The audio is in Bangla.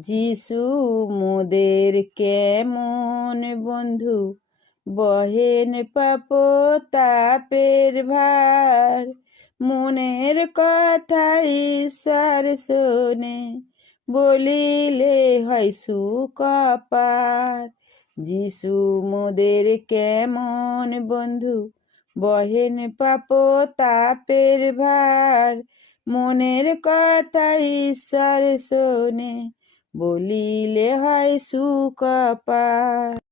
যিশু মোদের কেমন বন্ধু? বহেন পাপ তাপের ভার। মনের কথা ঈশ্বর শোনে, বলিলে হয় সুকপার। যিশু মোদের কেমন বন্ধু? বহেন পাপ তাপের ভার। মনের কথা ঈশ্বর শোনে বলিলে হয় সুকপার